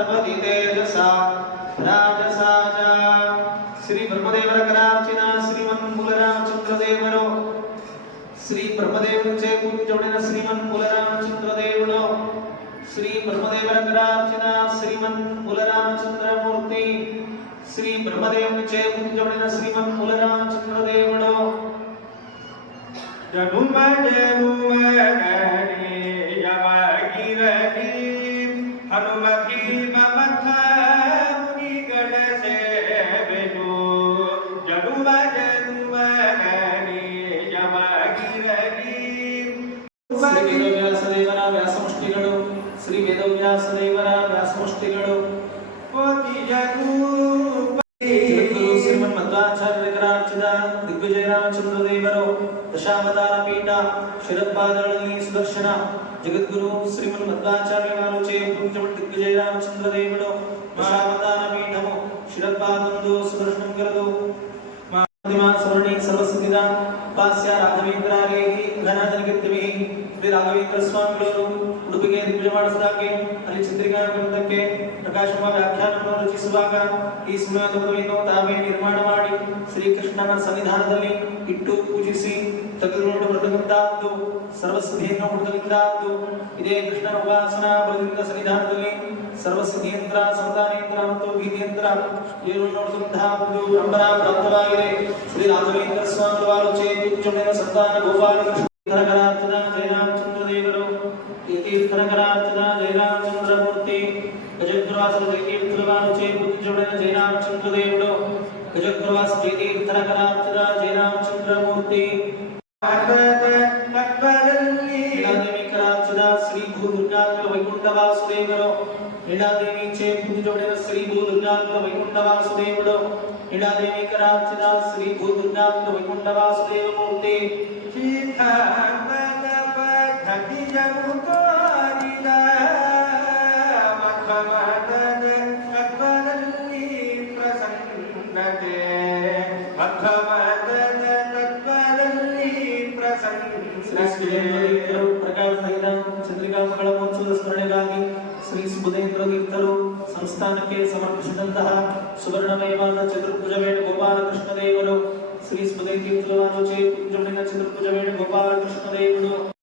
ತಪದಿ ತೇಜಸಾ ರಾಜಸಾಜ ಶ್ರೀ ಬ್ರಹ್ಮದೇವರ ಕರಾರ್ಚಿನ ಶ್ರೀಮನ್ ಮೂಲರಾಮಚಂದ್ರ ದೇವರು ಶ್ರೀ ಬ್ರಹ್ಮದೇವನಿಗೆ ಪೂಜ್ಯమైన ಶ್ರೀಮನ್ ಮೂಲರಾಮಚಂದ್ರ ದೇವರು ಶ್ರೀ ಬ್ರಹ್ಮದೇವರ ಕರಾರ್ಚಿನ ಶ್ರೀಮನ್ ಮೂಲರಾಮಚಂದ್ರ ಮೂರ್ತಿ ಶ್ರೀ ಬ್ರಹ್ಮದೇವನಿಗೆ ಪೂಜ್ಯమైన ಶ್ರೀಮನ್ ಮೂಲರಾಮಚಂದ್ರ ದೇವರು ಜನುಮ ಜನುಮಗಣಿ ಯಮಗಿರನಿ ಹನುಮ ಭೀಮ ಮಥ ಮುನಿಗಳ ಸೇವೆನು ಜನುಮ ಜನುಮಗಣಿ ಯಮಗಿರನಿ ಶ್ರೀ ವೇದವ್ಯಾಸ ದೇವರ ವ್ಯಾಸಮುಷ್ಟಿಗಳು ಶ್ರೀ ವೇದವ್ಯಾಸ ದೇವರ ವ್ಯಾಸಮುಷ್ಟಿಗಳು ಶ್ರೀಮನ್ ಮಧ್ವಾಚಾರ್ಯರಾರ್ಚಿತ ದಿಗ್ವಿಜಯ ರಾಮಚಂದ್ರ ದೇವರು ದಶಾವತಾರ ಪೀಠ ಶಿರಪಾದಗಳಲ್ಲಿ ಸುದರ್ಶನ ಜಗದ್ಗುರು ಶ್ರೀಮನ್ ಮಧ್ವಾಚಾರ್ಯರು ಪೂಜ್ಯಮಠ ದಿಗ್ವಿಜಯ ರಾಮಚಂದ್ರ ದೇವರು ದಶಾವತಾರ ಪೀಠವು ಶಿರಪಾದಂದು ಸುದರ್ಶನ ಕರೆದು ಸ್ವರ್ಣಿ ಸರ್ವಸಿದ್ಧ ಪಾಸ್ಯ ರಾಘವೇಂದ್ರಾರೇಹಿ ಘನಾಜನಗಿರ್ತಿವಿ ಶ್ರೀ ರಾಘವೇಂದ್ರ ಸ್ವಾಮಿಗಳು ಉಡುಪಿಗೆ ದಿಗ್ವಿಜಯ ಮಾಡಿಸಿದಾಗೆ ಅಲ್ಲಿ ಚಿತ್ರೀಕರಣ ಗ್ರಂಥಕ್ಕೆ ಪ್ರಕಾಶಮ ವ್ಯಾಖ್ಯಾನವನ್ನು ರಚಿಸುವಾಗ ಈ ಸುಮಧುರವನ್ನು ತಾವೇ ನಿರ್ಮಾಣ ಮಾಡಿ ಶ್ರೀಕೃಷ್ಣನ ಸನ್ನಿಧಾನದಲ್ಲಿ ಇಟ್ಟು ಪೂಜಿಸಿ ತೆಗೆದುಕೊಂಡು ಬರತಕ್ಕಂತಹದ್ದು ಸರ್ವಸಿದ್ಧಿಯನ್ನು ಹುಡುಕಲಿದ್ದಾದ್ದು ಇದೇ ಕೃಷ್ಣನ ಉಪಾಸನಾ ಬಲದಿಂದ ಸನ್ನಿಧಾನದಲ್ಲಿ ಸರ್ವಸಿದ್ಧಿಯಂತ್ರ ಸಂತಾನೇಂದ್ರ ಮತ್ತು ಭೀತಿಯಂತ್ರ ಏನು ನೋಡುವಂತಹದ್ದು ಪರಂಪರಾ ಪ್ರಾಪ್ತವಾಗಿದೆ ಶ್ರೀ ರಾಘವೇಂದ್ರ ಸ್ವಾಮಿಗಳು ಚೇತುಚ್ಚುಣಿನ ಸಂತಾನ ಗೋಪಾಲಕೃಷ್ಣ ತೀರ್ಥನಗರಾರ್ಚನ ಜಯರಾಮಚಂದ್ರ ದೇವರು ತೀರ್ಥನಗರಾರ್ಚನ ಜಯರಾಮಚಂದ್ರ ಮೂರ್ತಿ ಗಜಗ್ರವಾಸ ಜಯತೀರ್ಥನಗಾರು ಚೇತುಚ್ಚುಣಿನ ಜಯರಾಮಚಂದ್ರ ದೇವರು ಗಜಗ್ರವಾಸ ಜಯತೀರ್ಥನಗರಾರ್ಚನ ಜಯರಾಮಚಂದ್ರ ಮೂರ್ತಿ ಶ್ರೀ ಭೂದುರ್ಗಾಂಗ ವೈಕುಂಠ ವಾಸುದೇವರು ಇಳಾದೇವಿ ಚೇತುಚ್ಚುಣಿನ ಶ್ರೀ ಭೂದುರ್ಗಾಂಗ ವೈಕುಂಠ ವಾಸುದೇವರು ಇಳಾದೇವಿ ಕರಾರ್ಚಿತ ಶ್ರೀ ಭೂದುರ್ಗಾಂಗ ವೈಕುಂಠ ವಾಸುದೇವ ಮೂರ್ತಿ ಚಂದ್ರಿಕಾ ಮಗಳ ಮಹೋತ್ಸವದ ಸ್ಮರಣೆಗಾಗಿ ಶ್ರೀ ಸುಬುಧೇಂದ್ರ ತೀರ್ಥರು ಸಂಸ್ಥಾನಕ್ಕೆ ಸಮರ್ಪಿಸಿದಂತಹ ಸುವರ್ಣಮಯವಾದ ಚತುರ್ಭುಜ ವೇಣುಗೋಪಾಲಕೃಷ್ಣ ದೇವರು ಶ್ರೀ ಸುಬುಧೇಂದ್ರ ತೀರ್ಥರು ಚತುರ್ಭುಜ ವೇಣುಗೋಪಾಲಕೃಷ್ಣ ದೇವರು